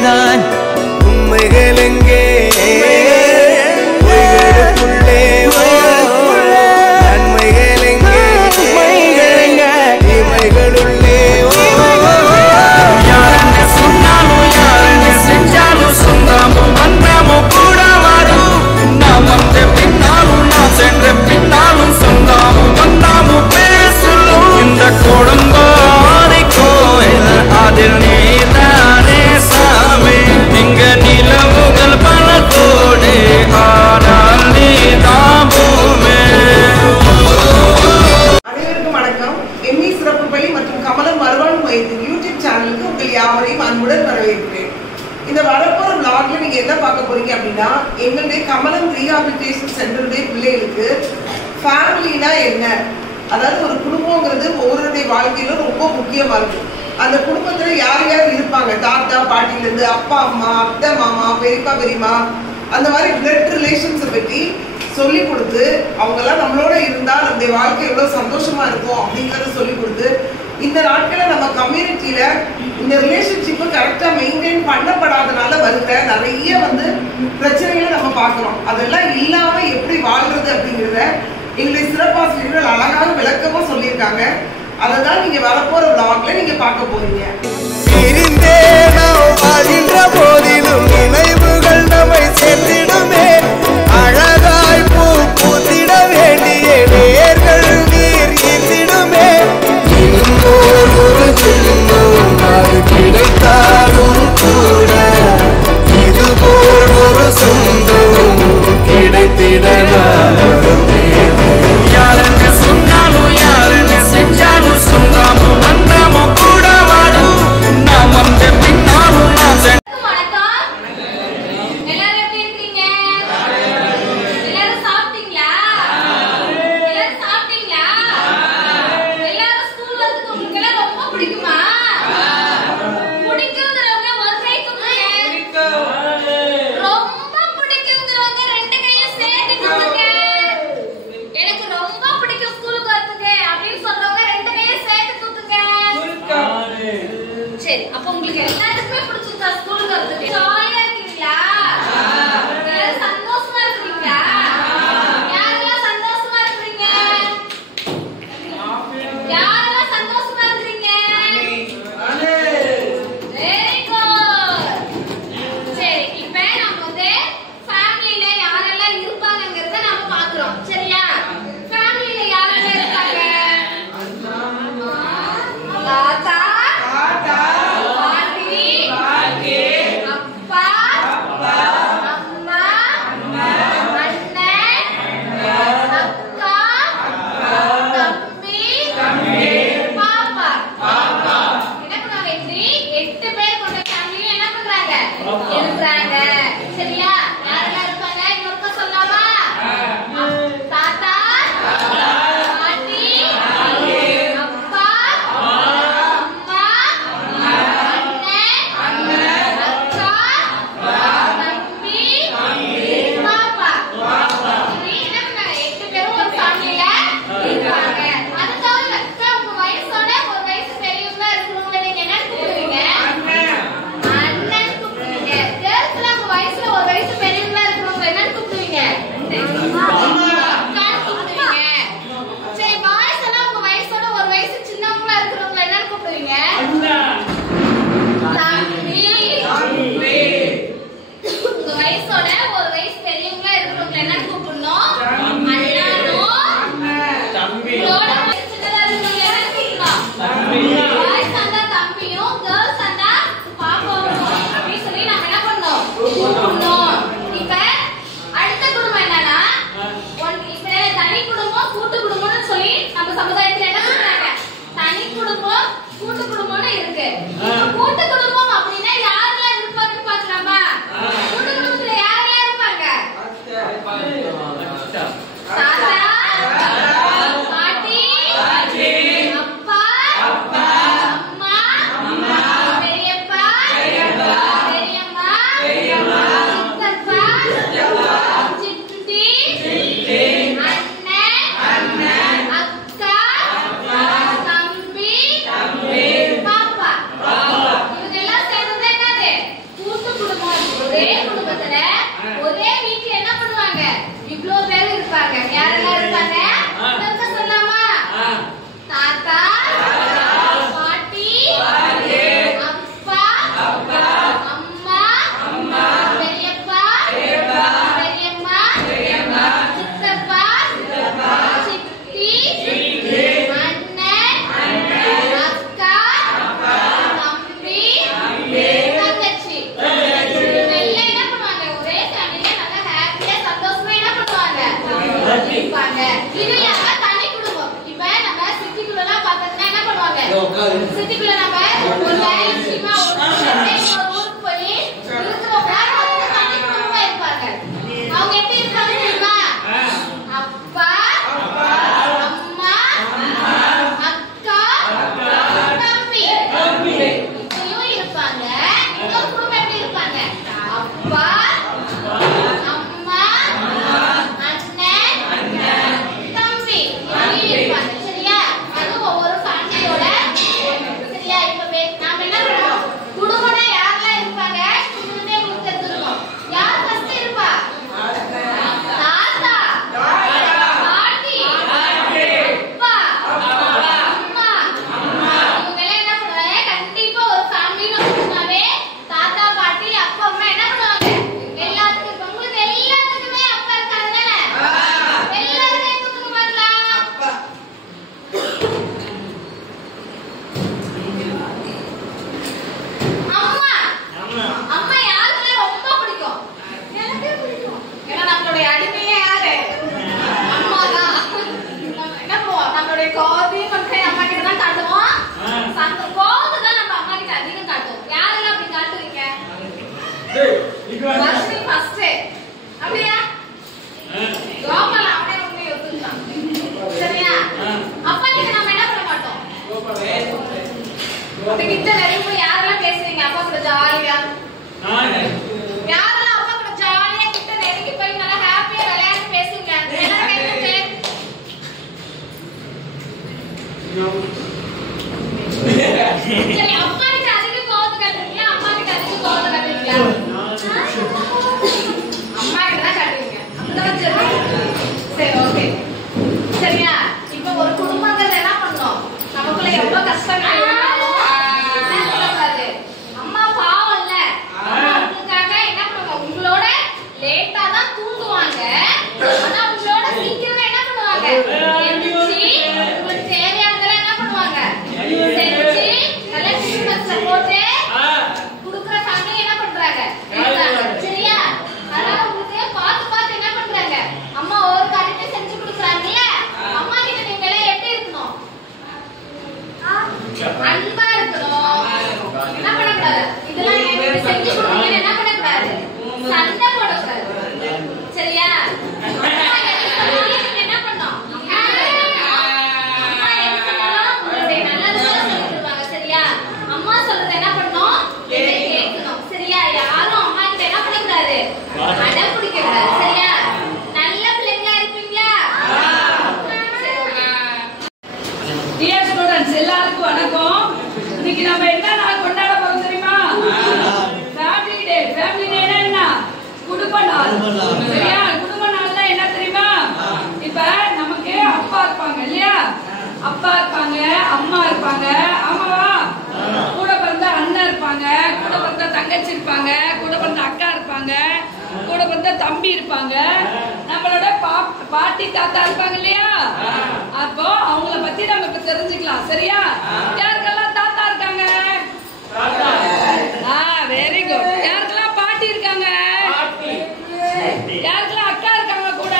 உண்மைதான் உண்மைகள் எங்கே பொய்களுக்குள்ளே நன்மைகள் எங்கே தீமைகளுள்ளே யாரென்ன சொன்னாலும் யாரென்ன செஞ்சாலும் சொந்தாமும் வந்தாமும் கூட வரும் நாம் வந்த பின்னாலும் நாம் சென்ற பின்னாலும் சொந்தாமும் வந்தாமும் பேசும் இந்த கொடும்பாறை கோயில் அதில் நீதானே சாமி இங்க நிலவுகள் பல கோடி ஆனால் நீதான் பூமே. அனைவருக்கும் வணக்கம். எம்மி சிறப்பு பள்ளி மற்றும் கமலம் மறுவாழ்வு மையத்தின் யூடியூப் சேனலுக்கு உங்கள் யாவரையும் அன்புடன் வரவேற்கிறேன். இந்த வரப்போற vlogல நீங்க என்ன பார்க்க போறீங்க அப்படின்னா, எங்களுடைய கமலம் ரீஹாபிலிட்டேஷன் சென்டருடைய பிள்ளைகளுக்கு ஃபேமிலினா என்ன, அதாவது ஒரு குடும்பங்கிறது ஒவ்வொருடைய வாழ்க்கையிலும் ரொம்ப முக்கியமா இருக்கு. அந்த குடும்பத்துல யார் யார் இருப்பாங்க, தாத்தா பாட்டில இருந்து அப்பா அம்மா அத்தை மாமா பெரியப்பா பெரியம்மா, அந்த மாதிரி பிளட் ரிலேஷன்ஸை பற்றி சொல்லி கொடுத்து அவங்கெல்லாம் நம்மளோட இருந்தால் நம்முடைய வாழ்க்கை எவ்வளோ சந்தோஷமா இருக்கும் அப்படிங்கிறத சொல்லி கொடுத்து இந்த நாட்களில் நம்ம கம்யூனிட்டியில இந்த ரிலேஷன்ஷிப்பை கரெக்டாக மெயின்டைன் பண்ணப்படாதனால வருகிற நிறைய பிரச்சனைகளை நம்ம பார்க்குறோம். அதெல்லாம் இல்லாமல் எப்படி வாழ்றது அப்படிங்கிறத எங்களுடைய சிறப்பாசிரியர்கள் அழகாக விளக்கமா சொல்லியிருக்காங்க. அதை தான் நீங்க வரப்போற vlogல நீங்க பார்க்க போறீங்க. போதிலும் நினைவுகள் நம்மை சேர்த்திடுமே, அழகாய் பூ பூத்திட வேண்டிய வேர்கள் நீர் ஈர்த்திடுமே. ஒரு சின்னம் அது கிடைத்தாலும் கூட இதுபோல் ஒரு சொந்தம் கிடைத்திடலாம். யாரென்ன சொன்னாலும் யாரென்ன செஞ்சாலும் சொந்தாமும் வந்தாமும் கூட வரும் நாம் வந்த பின்னால் வர்ஷினி ஃபர்ஸ்ட் அப்படியா கோபால் அவனே உன்னை ஒத்துக்கிட்டான் சரியா அப்பா கிட்ட நாம என்ன பண்ண மாட்டோம் அப்ப கிட்ட நெருங்கி யாரெல்லாம் பேசுறீங்க அப்பா கூட ஜாலியா யாரெல்லாம் அப்பா கூட ஜாலியா கிட்ட நெருங்கி போய் நல்லா ஹாப்பியா விளையாடி பேசுங்க எல்லாரும் கேக்குங்க சரி அப்பா கிட்ட அதிக கோவம் காட்டுறீங்க அம்மா கிட்ட அதிக கோவம் காட்டுறீங்க அம்மா கிட்ட தான் காட்டுறீங்க அப்பதான் சரி ஓகே சரியா இப்போ ஒரு குடும்பங்கள் என்ன பண்ணோம் நமக்குள்ள எவ்வளவு கஷ்டங்கள் இருந்தாலும் என்ன பண்ணக்கூடாது அம்மா பாவம் இல்ல அவங்களுக்காக என்ன பண்ணுவாங்க உங்களோட லேட்டா தான் தூங்குவாங்க ஆனா உங்களோட சீக்கிரமா என்ன பண்ணுவாங்க எந்திரிச்சு உங்களுக்கு தேவையானதெல்லாம் என்ன பண்ணுவாங்க செஞ்சு நல்ல டிஃபன்ஸ்ல போட்டு குடுக்குற ஃபேமிலி என்ன பண்றாங்க சரியா அதனால உங்களுக்கு பார்த்து என்ன பண்றாங்க அம்மா ஒரு காரியத்தை செஞ்சு கொடுக்குறாங்கல்ல அம்மா கிட்ட நீங்க எப்படி இருக்கணும் அன்பா இருக்கணும் என்ன பண்ணக்கூடாது இதெல்லாம் எனக்கு செஞ்சு கொடுங்க என்ன பண்ணக்கூடாது சண்டை போடக்கூடாது சரியா என்ன பண்ணணும் அம்மா என்ன சொன்னாலும் உங்களுடைய நல்லதுதான் சொல்லி தருவாங்க சரியா அம்மா சொல்றது என்ன பண்ணணும் கேட்கணும் சரியா யாரும் அம்மா கிட்ட என்ன பண்ணக்கூடாது அடம் பிடிக்க கூடாது சரியா நல்ல பிள்ளைங்களா இருப்பீங்களா டியர் ஸ்டூடண்ட்ஸ் எல்லாருக்கும் வணக்கம் இன்னைக்கு நம்ம என்ன நாள் கொண்டாட போறோம் தெரியுமா ஃபேமிலி டே என்ன குடும்ப நாள் சரியா குடும்ப நாள்னா என்ன தெரியுமா இப்ப நமக்கு அப்பா இருப்பாங்க இல்லையா அப்பா இருப்பாங்க அம்மா இருப்பாங்க ஆமாவா கூட பிறந்த அண்ணன் இருப்பாங்க கூட பிறந்த தங்கச்சி இருப்பாங்க கூட பிறந்த அக்கா இருப்பாங்க கூட பிறந்த தம்பி இருப்பாங்க நம்மளோட பாட்டி தாத்தா இருப்பாங்க இல்லையா அப்போ அவங்கள பத்தி நம்ம இப்ப தெரிஞ்சுக்கலாம் சரியா யாருக்கெல்லாம் தாத்தா இருக்காங்க வெரி குட் யாருக்கெல்லாம் பாட்டி இருக்காங்க யாருக்கெல்லாம் அக்கா இருக்காங்க கூட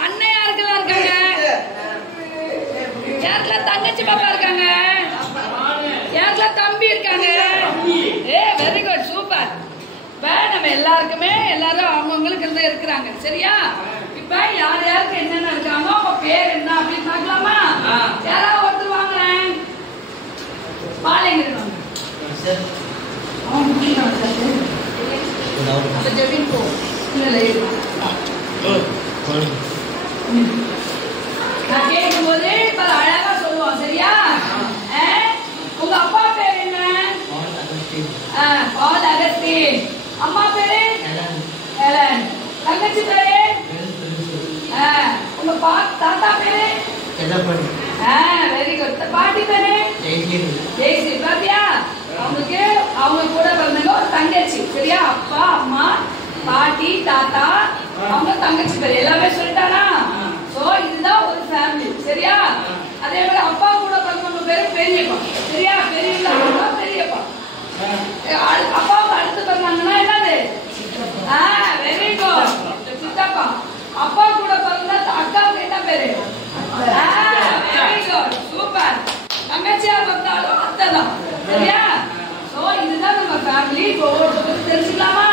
அண்ணன் யாருக்கெல்லாம் இருக்காங்க யாருக்கெல்லாம் தங்கச்சி பாப்பா இருக்காங்க யாருக்கெல்லாம் தம்பி இருக்காங்க வெரி குட் சூப்பர் இப்ப நம்ம எல்லாரும் அவங்கவுங்களுக்கு இருந்தா இருக்கிறாங்க சரியா இப்ப யார் யாருக்கு என்னென்ன இருக்காங்க அவங்க பேர் என்ன அப்படின்னு பார்க்கலாமா யாராவது ஒருத்தர் வாங்குறேன் பாலைங்க கேட்கும் போது இப்ப அழகா சொல்லுவோம் சரியா உங்க அப்பா பேர் என்ன பால் அகஸ்டின் அம்மா பேரு ஹெலன் தங்கச்சி பேரு உங்க தாத்தா பேரு வெரி குட் பாட்டி பேரு ஜெயஸ்ரீ பாத்தியா அவங்களுக்கு அவங்க கூட பிறந்தவங்க ஒரு தங்கச்சி சரியா அப்பா அம்மா பாட்டி தாத்தா அவங்க தங்கச்சி பேரு எல்லாமே சொல்லிட்டானா சோ இதுதான் ஒரு ஃபேமிலி சரியா அதே மாதிரி அப்பா கூட பிறந்தவங்க பேரு பெரியப்பா சரியா பெரியப்பா அப்பாவுக்கு அடுத்து பிறந்தாங்கன்னா என்னது வெரி குட் சித்தப்பா அப்பா கூட பிறந்த அக்காவுக்கு என்ன பேரு வெரி குட் சூப்பர் தங்கச்சியா பிறந்தாலும் அத்தை தான் சரியா சோ இதுதான் நம்ம ஃபேமிலி இப்போ ஒவ்வொருத்தருக்கு தெரிஞ்சுக்கலாமா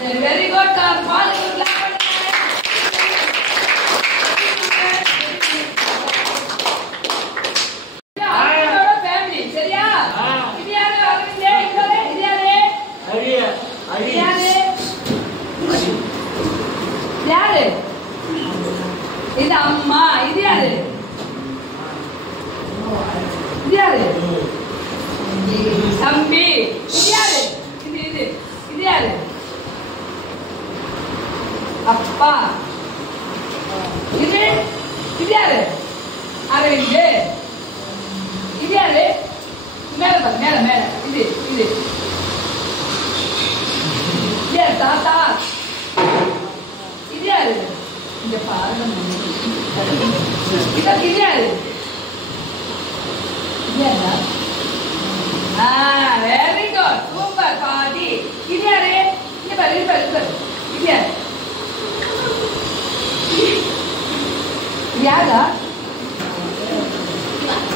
சரி வெரி குட் பால் ஃபேமிலி சரியா இது யாரு யாரு இது அம்மா இது யாரு தம்பி இது யாரு இது யாரு அப்பா இது யாரு அரவிந்த் இது யாரு மேல இது தாத்தா இது யாரு இங்க பாருங்க இது யாரு வெரி குட் சூப்பர் பாட்டி இது யாரு இங்க பாரு இது யாரு யாரா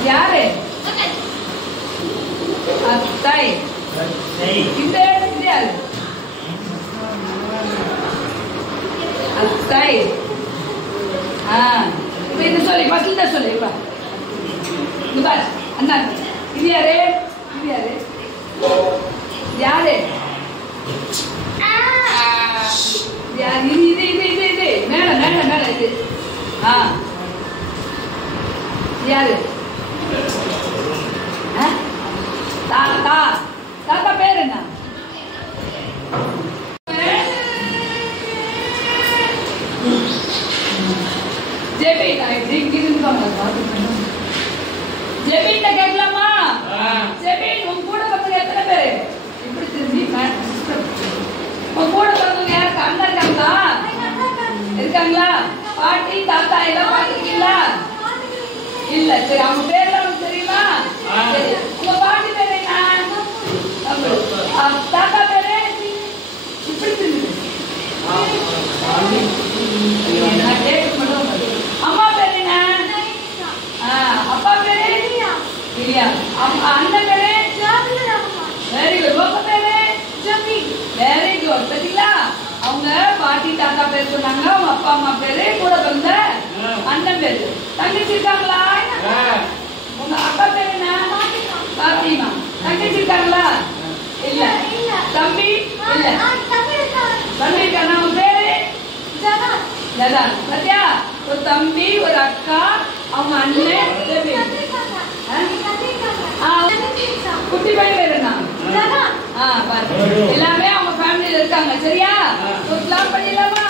யாரு அத்தை இந்த இது யாரு? அத்தை. இப்ப இது சொல்லி ஃபர்ஸ்ட்ல தான் சொல்லு. இப்ப இங்க பாரு அண்ணா, இது யாரு? இது யாரு? யாரு? யார்? இது இது இது இது இது மேல மேல மேல இது. யாரு? தாத்தா. தாத்தா பேர் என்ன? ஜெபின் கேட்கலாமா? ஜெபின் உன் கூட பசங்க எத்தனை பேரு? இப்படி திரும்பி உன் கூட பிறந்தவங்க யாருக்கு அண்ணா இருக்காங்களா? இருக்காங்களா? பாட்டி தாத்தா எல்லாம் பாத்துருக்கீங்களா? இல்ல. சரி, அவங்க பேர்லாம் உனக்கு தெரியுமா? சரி, உங்க பாட்டி பேரு என்ன? தாத்தா பேரு? இப்படி திரும்பி அம்மா பேரு என்ன? அப்பா பேரு? இல்லையா? அண்ணன் பேரு? Very good. உங்க பேரு? Very good. பாத்தீங்களா, அவங்க பாட்டி தாத்தா பேர் சொன்னாங்க, அவங்க அப்பா அம்மா பேரு, கூட வந்த அண்ணன் பேரு. தங்கச்சி இருக்காங்களா? உங்க அப்பா பேரு என்ன? பாத்திமா. தங்கச்சி இருக்காங்களா? இல்ல. தம்பி? இல்ல. தம்பி இருக்கானா? உங்க பேரு? ஜதான். பாத்தியா, ஒரு தம்பி ஒரு அக்கா அவங்க அண்ணன் குட்டி பையன் பேரு என்ன? எல்லாமே அவங்க ஃபேமிலியில இருக்காங்க. சரியா? கிளாப் பண்ணிடலாமா?